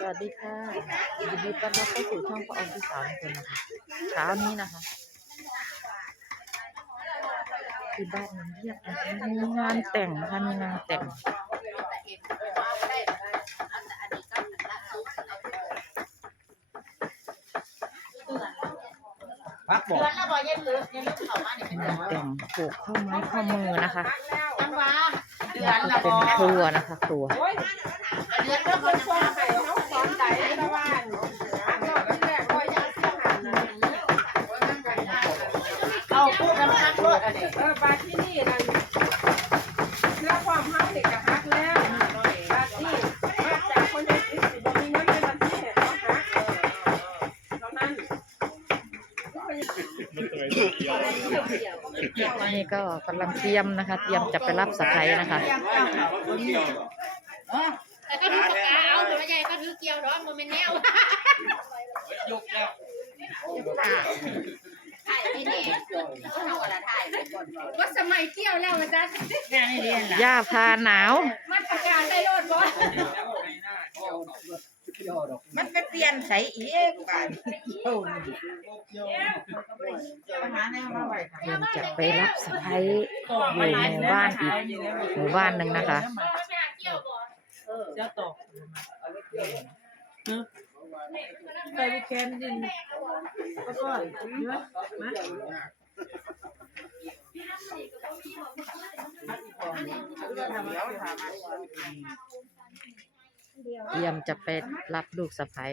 สวัสดีค่ะยินดีต้อนรับเข้าสู่ช่องพระออมที่สามคนนะคะเช้านี้นะคะที่บ้านมันเรียบนะคะมีงานแต่งนะคะมีงานแต่งพักบอกเดือนละบ่อยังลืมยังลืมเข้ามานี่งานแต่งผูกข้อไม้ข้อมือนะคะจังหวะเดือแล้วนก็ละเป็บ่นครัวนะคะครัวเดือนละบ่ช่วงไข่น้อง อันนี้เออบาทที่นี่นั่นเพื่อความเฮาเด็กกับฮักแล้วบาทนี่มาจากคนเด็กสิบมีเงินในบัญชีเนี่ยต้องฮักเท่านั้นนี่ก็กำลังเตรียมนะคะ เตรียมจะไปรับสะใภ้นะคะแต่ก็ถือปากกาเอาแต่ว่าใหญ่ก็ถือเกี่ยวดอกมันเป็นแนวยุกแล้วถ่ายที่นี่เอาอะไรถ่ายก่อน ว่าสมัยเกี่ยวแล้วอาจารย์แม่นี่เรียนล่ะย่าพาหนาวมันประกาศได้รถบ่มันไปเปลี่ยนใส่อีกกันปัญหาแนวมาไว้ค่ะเตรียมจะไปรับสะใภ้อยู่หมู่บ้านอีกหมู่บ้านหนึ่งนะคะเกี่ยวบ่จะตกไปแคมดินก็ก่อนเยอะมา เตรียมจะไปรับลูกสะใภ้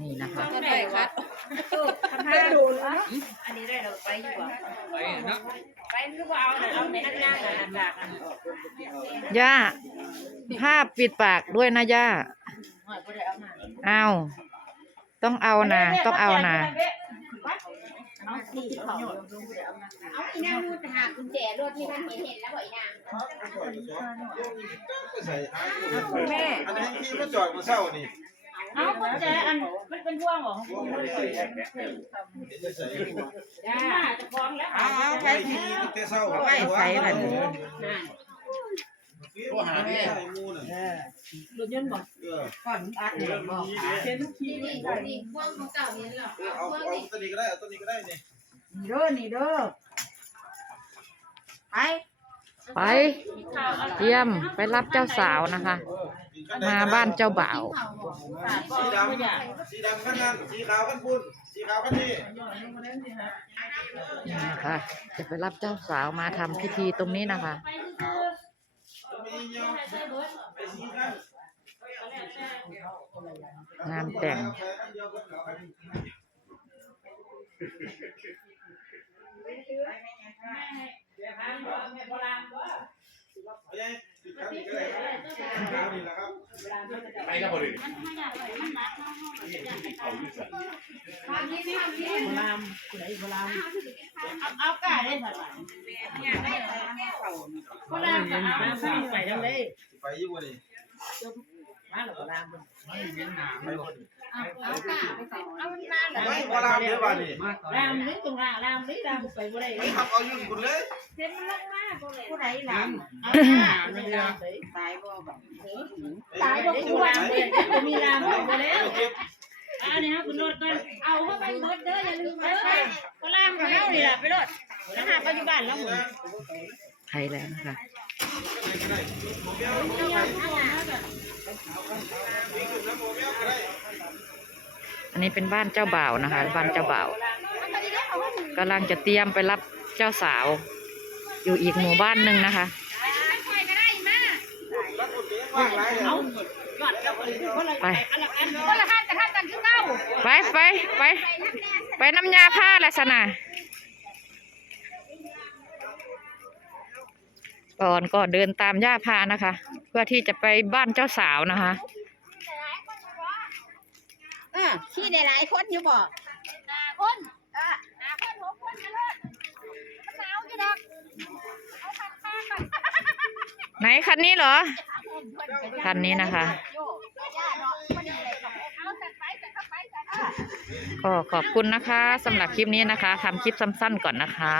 นี่นะคะก็ได้ครับให้ดูนะอันนี้ได้เราไปอยู่บ่ไปนะไปหรือว่าเอาเอาในนั่งนั่งอะนั่งอะย่าผ้าปิดปากด้วยนะย่า เอามาเอาต้องเอานะต้องเอานะเอาที่เขาเอาอีนางมูหากุญแจรถที่มันเห็นเห็นแล้วบ่อีนางแม่อันนี้ที่มาจอดมาเศร้านี่เอากุญแจอันมันเป็นพ่วงเหรอเห็นจะใส่จ้าจะฟ้องแล้วเอาเอาไปที่เตะเศร้าไม่ใส่แบบนี้ ก็หาได้มูน่ะรถยนต์บอกเออก่อนอัดเนี่ยบอกเขียนทุกทีนี่นี่นี่พวงของเก่านี่เหรอเอาเอาตัวนี้ก็ได้เอาตัวนี้ก็ได้นี่นี่เด้อนี่เด้อไปไปเตรียมไปรับเจ้าสาวนะคะ มาบ้านเจ้าบ่าวสีดำสีดำขั้นนั้นสีขาวขั้นพุ่นสีขาวขั้นนี้นี่นะคะจะไปรับเจ้าสาวมาทำพิธีตรงนี้นะคะ มีเงาไปสีขั้นงานแต่ง ไปครับผมรามไหนรามเอาเอากาได้ผ่านค นลามไม่ใส่แล้วเลยไปยู่วันนี้มาหรอกรามไปคนเอากะไปใส่เอามันนานเหรอไม่พอรามเดี๋ยววันนี้รามนี่ตรงรามรามนี่รามไปบ่ได้ไม่ทำเอายู่คุณเลยเส้นมันลงมากบ่เลยผู้ใดลังเอารามนี่รามตายบ่แบบตายบ่ไอ้กกูลัวรามเนี่ยมีรามไปแล้วอันนี้ครับคุณรถก่อนเอาเข้าไปรถเด้ออย่าลืมเด้อก็ลามกับเฮานี่ล่ะไปรถ นะฮะปัจจุบันแล้วหมดไทยแล้วนะคะอันนี้เป็นบ้านเจ้าบ่าวนะคะ บ้านเจ้าบ่าวกำลังจะเตรียมไปรับเจ้าสาว อยู่อีกหมู่บ้านหนึ่งนะคะไปคนละคันแต่ถ้ากันคือเก้าไปไปไปไปน้ำยาผ้าละสนะ ก่อนก็เดินตามย่าพานะคะ เพื่อที่จะไปบ้านเจ้าสาวนะคะเออที่ได้หลายคนอยู่บ่หน้าคนอะหน้าคนหัวคนกันเลยมันหนาวอยู่ดอกเอาคันข้างก่อนไหนคันนี้เหรอ คันนี้นะคะโย่ย่าเนาะมันนี่เลยเอาแต่ไปแต่เข้าไปแต่ก็ขอบคุณนะคะสำหรับคลิปนี้นะคะทำคลิปสั้นๆก่อนนะคะ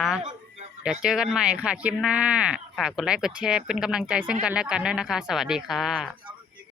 เดี๋ยวเจอกันใหม่ค่ะคลิปหน้า ฝากกดไลค์กดแชร์เป็นกำลังใจซึ่งกันและกันด้วยนะคะ สวัสดีค่ะ